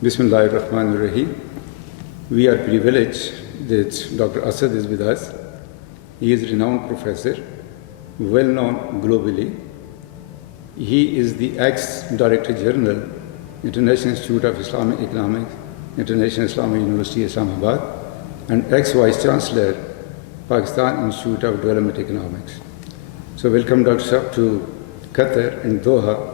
Bismillahirrahmanirrahim. We are privileged that Dr. Asad is with us. He is a renowned professor, well known globally. He is the ex-Director General, International Institute of Islamic Economics, International Islamic University, Islamabad, and ex-Vice Chancellor, Pakistan Institute of Development Economics. So welcome Dr. Sahab to Qatar and Doha,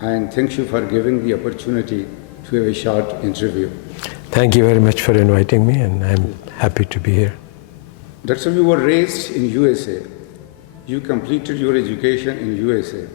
and thank you for giving the opportunity to have a short interview. Thank you very much for inviting me, and I'm happy to be here. Dr. Sahab, you were raised in USA. You completed your education in USA.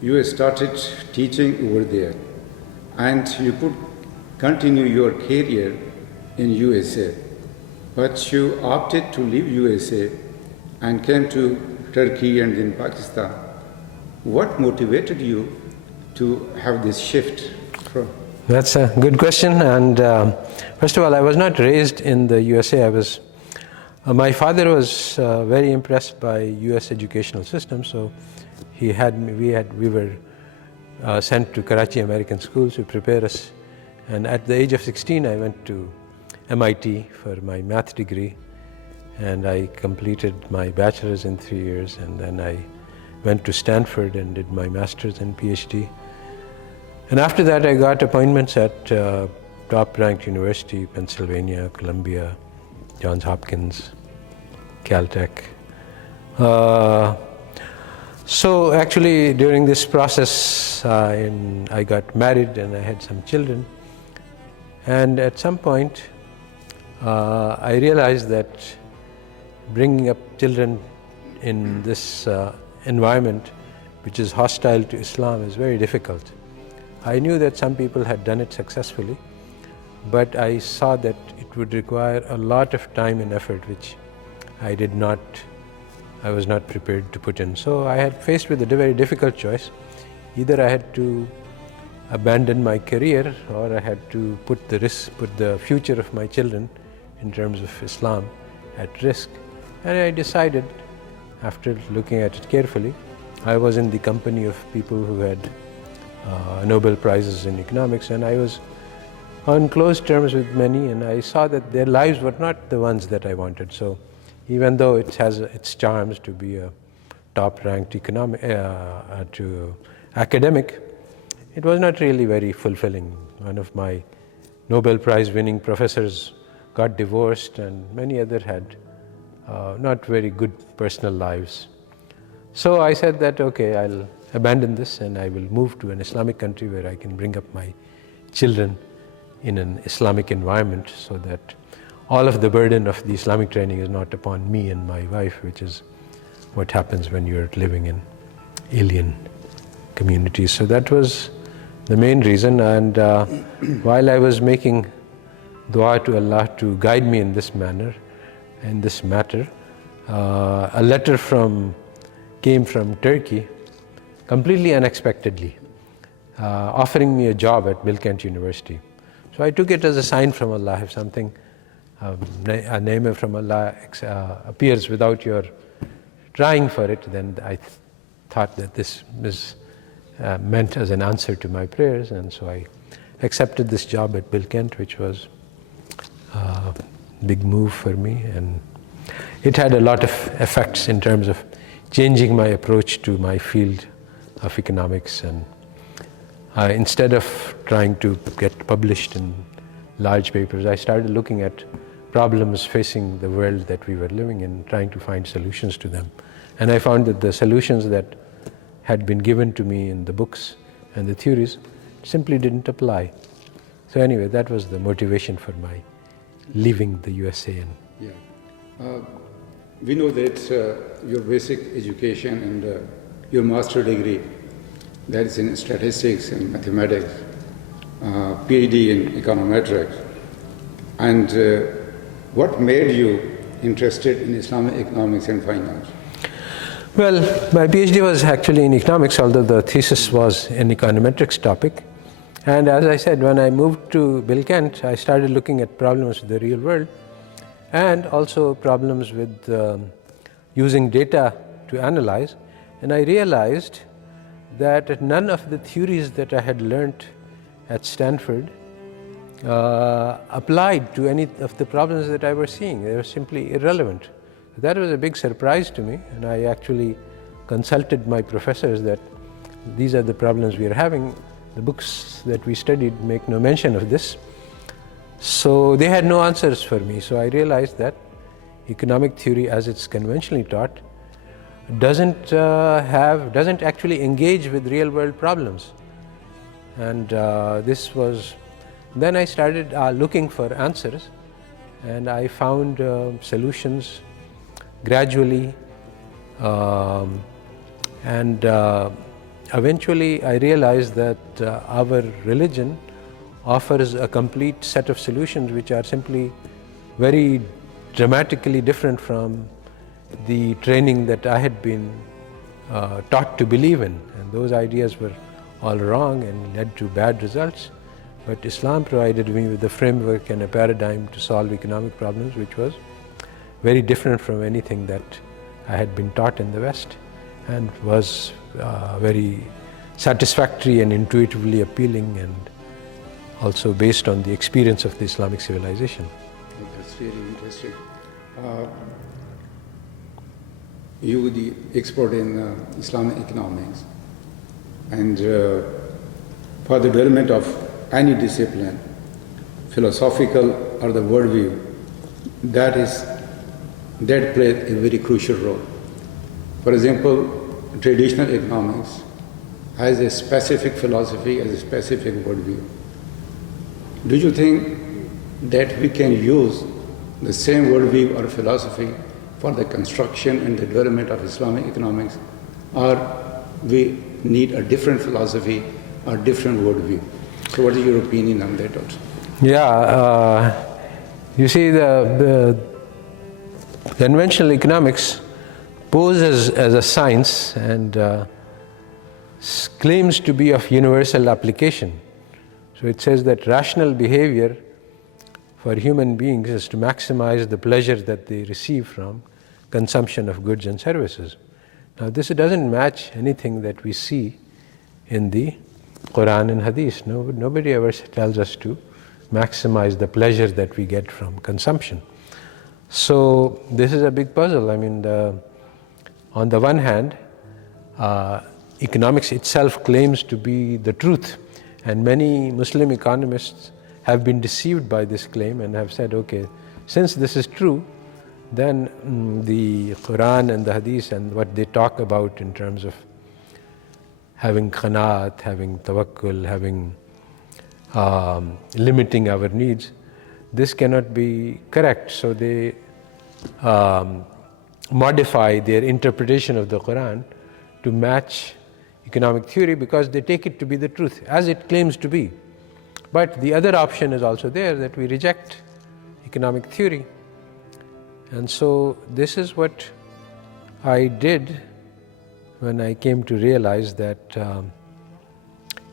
You started teaching over there, and you could continue your career in USA. But you opted to leave USA and came to Turkey and then Pakistan. What motivated you to have this shift from? That's a good question. And first of all, I was not raised in the USA. My father was very impressed by U.S. educational system, so we were sent to Karachi American schools to prepare us. And at the age of 16, I went to MIT for my math degree, and I completed my bachelor's in 3 years, and then I went to Stanford and did my master's and PhD. And after that, I got appointments at top-ranked university, Pennsylvania, Columbia, Johns Hopkins, Caltech. So actually, during this process, I got married and I had some children. And at some point, I realized that bringing up children in this environment, which is hostile to Islam, is very difficult. I knew that some people had done it successfully, but I saw that it would require a lot of time and effort, which I was not prepared to put in. So I had faced with a very difficult choice. Either I had to abandon my career, or I had to put the future of my children in terms of Islam at risk. And I decided, after looking at it carefully, I was in the company of people who had Nobel Prizes in economics, and I was on close terms with many, and I saw that their lives were not the ones that I wanted. So even though it has its charms to be a top-ranked academic, it was not really very fulfilling. One of my Nobel Prize-winning professors got divorced, and many others had not very good personal lives. So I said that, okay, I'll abandon this and I will move to an Islamic country where I can bring up my children in an Islamic environment, so that all of the burden of the Islamic training is not upon me and my wife, which is what happens when you're living in alien communities. So that was the main reason. And while I was making dua to Allah to guide me in this manner, in this matter, a letter came from Turkey, completely unexpectedly, offering me a job at Bilkent University. So I took it as a sign from Allah. If something, a name from Allah appears without your trying for it, then I thought that this was meant as an answer to my prayers, and so I accepted this job at Bilkent, which was a big move for me, and it had a lot of effects in terms of changing my approach to my field of economics. And instead of trying to get published in large papers, I started looking at problems facing the world that we were living in, trying to find solutions to them. And I found that the solutions that had been given to me in the books and the theories simply didn't apply. So anyway, that was the motivation for my leaving the USA. We know that your basic education and your master degree, that is in statistics and mathematics, PhD in econometrics. And what made you interested in Islamic economics and finance? Well, my PhD was actually in economics, although the thesis was an econometrics topic. And as I said, when I moved to Bilkent, I started looking at problems with the real world and also problems with using data to analyze, and I realized that none of the theories that I had learnt at Stanford applied to any of the problems that I was seeing. They were simply irrelevant. That was a big surprise to me, and I actually consulted my professors that these are the problems we are having. The books that we studied make no mention of this. So they had no answers for me. So I realized that economic theory, as it's conventionally taught, doesn't actually engage with real world problems. And then I started looking for answers, and I found solutions gradually, and eventually I realized that our religion offers a complete set of solutions which are simply very dramatically different from the training that I had been taught to believe in, and those ideas were all wrong and led to bad results. But Islam provided me with a framework and a paradigm to solve economic problems which was very different from anything that I had been taught in the West, and was very satisfactory and intuitively appealing, and also based on the experience of the Islamic civilization. That's really interesting. You, the expert in Islamic economics, and for the development of any discipline, philosophical or the worldview, that plays a very crucial role. For example, traditional economics has a specific philosophy, has a specific worldview. Do you think that we can use the same worldview or philosophy for the construction and the development of Islamic economics, or we need a different philosophy or different worldview? So what is your opinion on that also? Yeah, you see, the conventional economics poses as a science and claims to be of universal application. So it says that rational behavior for human beings is to maximize the pleasure that they receive from consumption of goods and services. Now this doesn't match anything that we see in the Quran and Hadith. Nobody ever tells us to maximize the pleasure that we get from consumption. So this is a big puzzle. I mean, on the one hand, economics itself claims to be the truth, and many Muslim economists have been deceived by this claim and have said, okay, since this is true, then the Quran and the Hadith and what they talk about in terms of having qanaat, having tawakkul, having limiting our needs, this cannot be correct. So they modify their interpretation of the Quran to match economic theory because they take it to be the truth, as it claims to be. But the other option is also there, that we reject economic theory. And so this is what I did when I came to realize that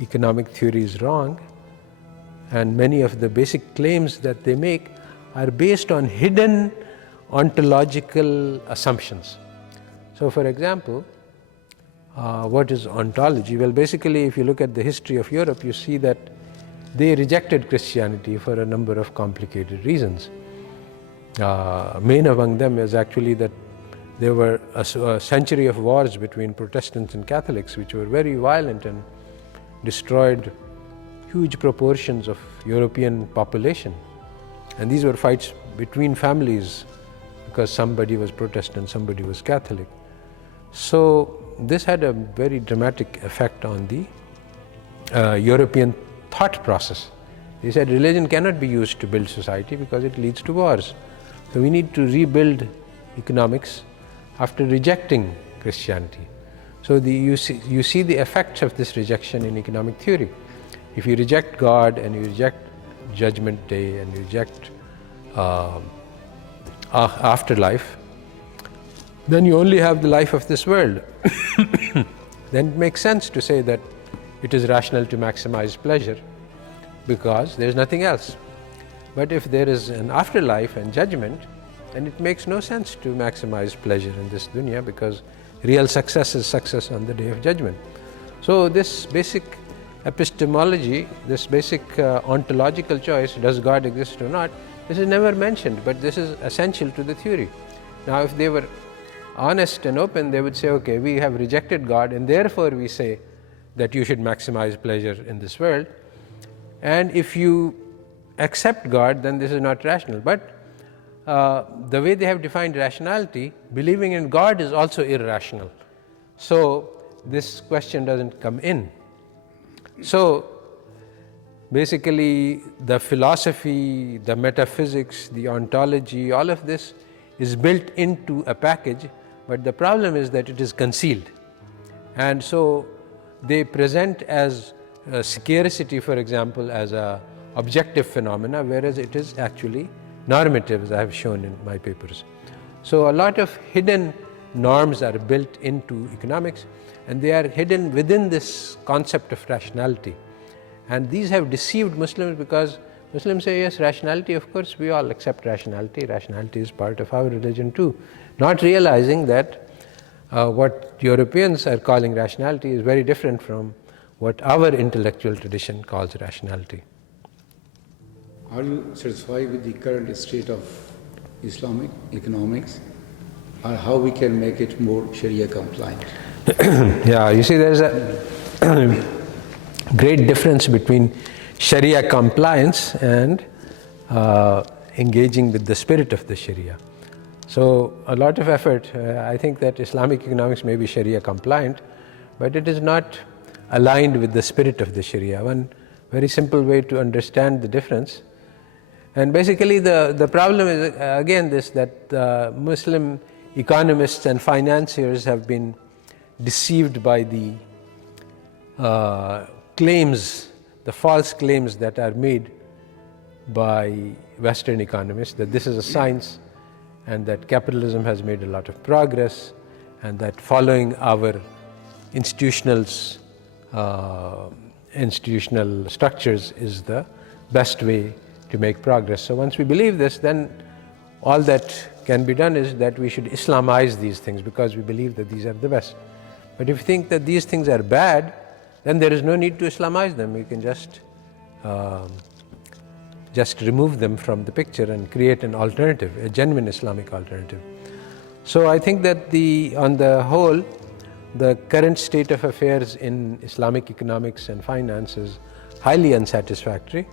economic theory is wrong, and many of the basic claims that they make are based on hidden ontological assumptions. So for example, what is ontology? Well, basically, if you look at the history of Europe, you see that they rejected Christianity for a number of complicated reasons. Main among them is actually that there were a century of wars between Protestants and Catholics, which were very violent and destroyed huge proportions of European population. And these were fights between families because somebody was Protestant, somebody was Catholic. So this had a very dramatic effect on the European thought process. They said religion cannot be used to build society because it leads to wars. So we need to rebuild economics after rejecting Christianity. So you see the effects of this rejection in economic theory. If you reject God and you reject Judgment Day and you reject afterlife, then you only have the life of this world. Then it makes sense to say that it is rational to maximize pleasure because there is nothing else. But if there is an afterlife and judgment, then it makes no sense to maximize pleasure in this dunya because real success is success on the Day of Judgment. So this basic epistemology, this basic ontological choice, does God exist or not, this is never mentioned, but this is essential to the theory. Now if they were honest and open, they would say, okay, we have rejected God and therefore we say that you should maximize pleasure in this world. And if you accept God, then this is not rational. But the way they have defined rationality, believing in God is also irrational. So this question doesn't come in. So basically the philosophy, the metaphysics, the ontology, all of this is built into a package, but the problem is that it is concealed. And so they present as scarcity, for example, as a objective phenomena, whereas it is actually normative, as I have shown in my papers. So a lot of hidden norms are built into economics, and they are hidden within this concept of rationality. And these have deceived Muslims, because Muslims say, yes, rationality, of course, we all accept rationality. Rationality is part of our religion too. Not realizing that what Europeans are calling rationality is very different from what our intellectual tradition calls rationality. Are you satisfied with the current state of Islamic economics, or how we can make it more Sharia compliant? Yeah, you see, there's a great difference between Sharia compliance and engaging with the spirit of the Sharia. So a lot of effort, I think that Islamic economics may be Sharia compliant, but it is not aligned with the spirit of the Sharia. One very simple way to understand the difference, and basically the problem is again this, that Muslim economists and financiers have been deceived by the claims, the false claims that are made by Western economists, that this is a science and that capitalism has made a lot of progress, and that following our institutional structures is the best way to make progress. So once we believe this, then all that can be done is that we should Islamize these things, because we believe that these are the best. But if you think that these things are bad, then there is no need to Islamize them. You can just remove them from the picture and create an alternative, a genuine Islamic alternative. So I think that on the whole, the current state of affairs in Islamic economics and finance is highly unsatisfactory.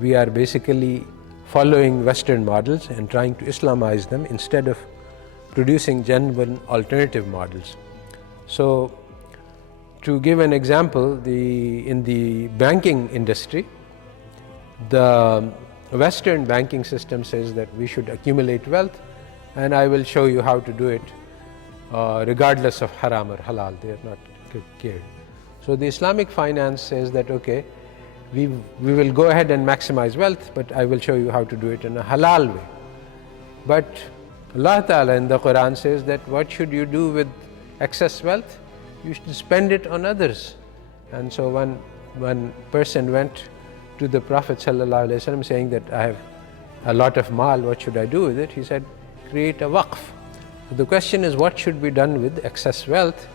We are basically following Western models and trying to Islamize them instead of producing genuine alternative models. So to give an example, in the banking industry, the Western banking system says that we should accumulate wealth, and I will show you how to do it regardless of haram or halal. They are not cared. So the Islamic finance says that, okay, we will go ahead and maximize wealth, but I will show you how to do it in a halal way. But Allah Ta'ala in the Quran says that what should you do with excess wealth? You should spend it on others. And so one person went to the Prophet ﷺ saying that I have a lot of mal, what should I do with it? He said, create a waqf. So the question is, what should be done with excess wealth?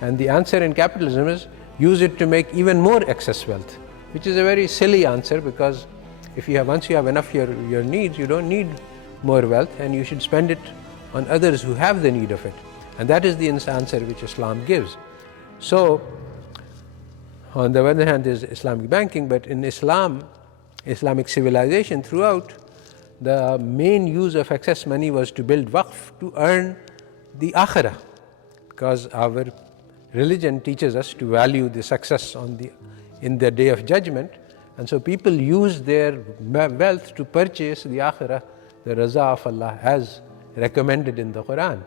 And the answer in capitalism is, use it to make even more excess wealth, which is a very silly answer, because once you have enough your needs, you don't need more wealth, and you should spend it on others who have the need of it. And that is the answer which Islam gives. So on the other hand, there's Islamic banking, but in Islamic civilization throughout, the main use of excess money was to build waqf to earn the akhirah, because our religion teaches us to value the success in the Day of Judgment, and so people use their wealth to purchase the akhirah, the raza of Allah, as recommended in the Quran.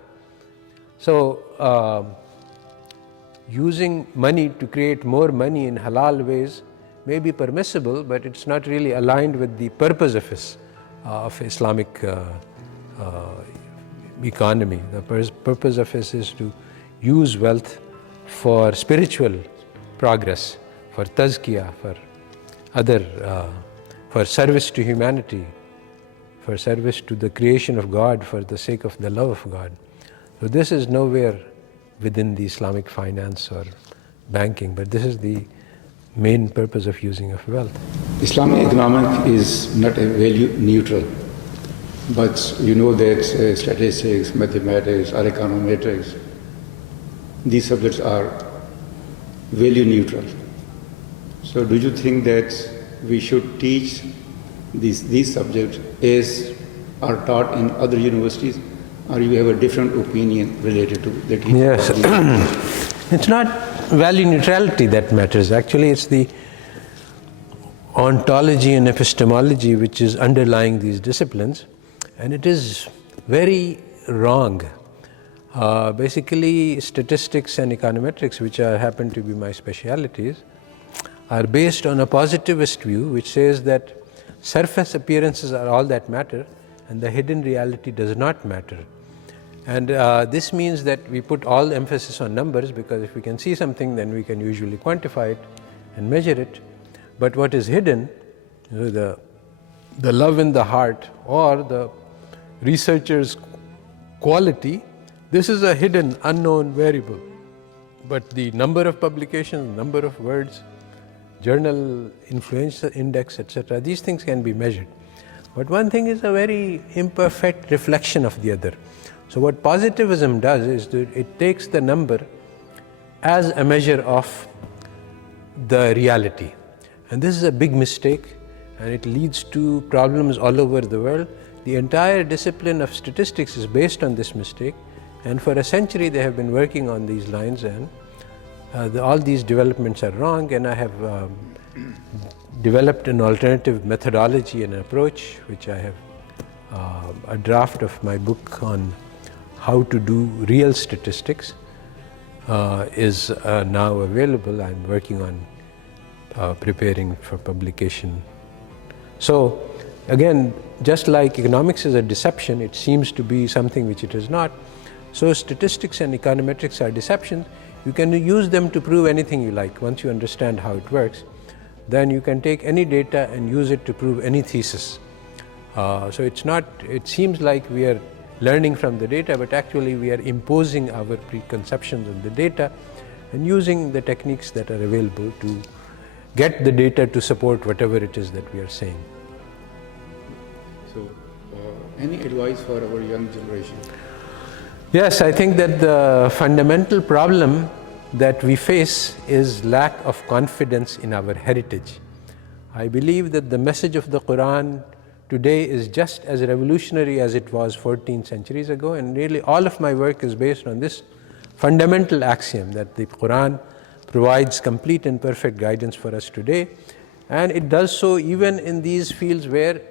So using money to create more money in halal ways may be permissible, but it's not really aligned with the purpose of Islamic economy. The purpose of it is to use wealth for spiritual progress, for tazkiyah, for service to humanity, for service to the creation of God, for the sake of the love of God. So this is nowhere within the Islamic finance or banking, but this is the main purpose of using of wealth. Islamic economics is not a value neutral, but you know that statistics, mathematics, or econometrics, these subjects are value neutral. So do you think that we should teach these subjects as are taught in other universities, or you have a different opinion related to the teaching? Yes, it's not value neutrality that matters. Actually, it's the ontology and epistemology which is underlying these disciplines, and it is very wrong. Basically, statistics and econometrics, which happen to be my specialities, are based on a positivist view which says that surface appearances are all that matter and the hidden reality does not matter. And this means that we put all emphasis on numbers, because if we can see something, then we can usually quantify it and measure it. But what is hidden, the love in the heart or the researcher's quality, this is a hidden, unknown variable. But the number of publications, number of words, journal influence index, etc., these things can be measured. But one thing is a very imperfect reflection of the other. So what positivism does is that it takes the number as a measure of the reality. And this is a big mistake, and it leads to problems all over the world. The entire discipline of statistics is based on this mistake, and for a century they have been working on these lines, and all these developments are wrong, and I have developed an alternative methodology and approach, which I have a draft of my book on how to do real statistics is now available. I'm working on preparing for publication. So again, just like economics is a deception, it seems to be something which it is not. So statistics and econometrics are deceptions. You can use them to prove anything you like. Once you understand how it works, then you can take any data and use it to prove any thesis. So it seems like we are learning from the data, but actually we are imposing our preconceptions on the data and using the techniques that are available to get the data to support whatever it is that we are saying. So, any advice for our young generation? Yes, I think that the fundamental problem that we face is lack of confidence in our heritage. I believe that the message of the Quran today is just as revolutionary as it was 14 centuries ago, and really all of my work is based on this fundamental axiom that the Quran provides complete and perfect guidance for us today, and it does so even in these fields where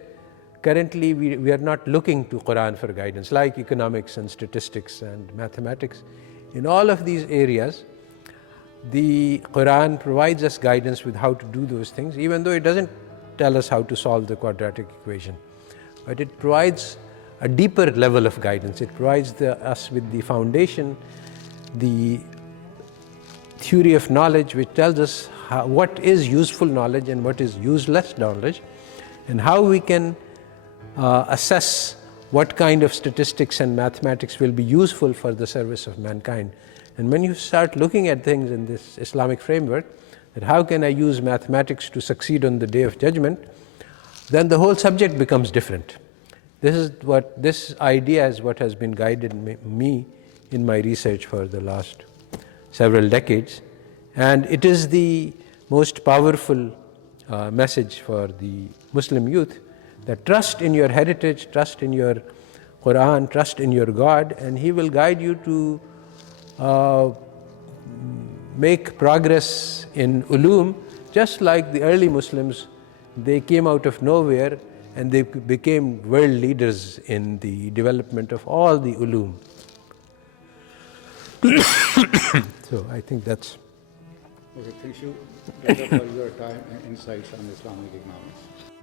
currently we are not looking to Quran for guidance, like economics and statistics and mathematics. In all of these areas, the Quran provides us guidance with how to do those things, even though it doesn't tell us how to solve the quadratic equation. But it provides a deeper level of guidance. It provides us with the foundation, the theory of knowledge, which tells us what is useful knowledge and what is useless knowledge, and how we can assess what kind of statistics and mathematics will be useful for the service of mankind. And when you start looking at things in this Islamic framework, that how can I use mathematics to succeed on the Day of Judgment, then the whole subject becomes different. This idea is what has been guiding me in my research for the last several decades, and it is the most powerful message for the Muslim youth, that trust in your heritage, trust in your Quran, trust in your God, and He will guide you to make progress in ulum, just like the early Muslims. They came out of nowhere and they became world leaders in the development of all the ulum. So I think that's... Okay, thank you, Dr. for your time and insights on Islamic economics.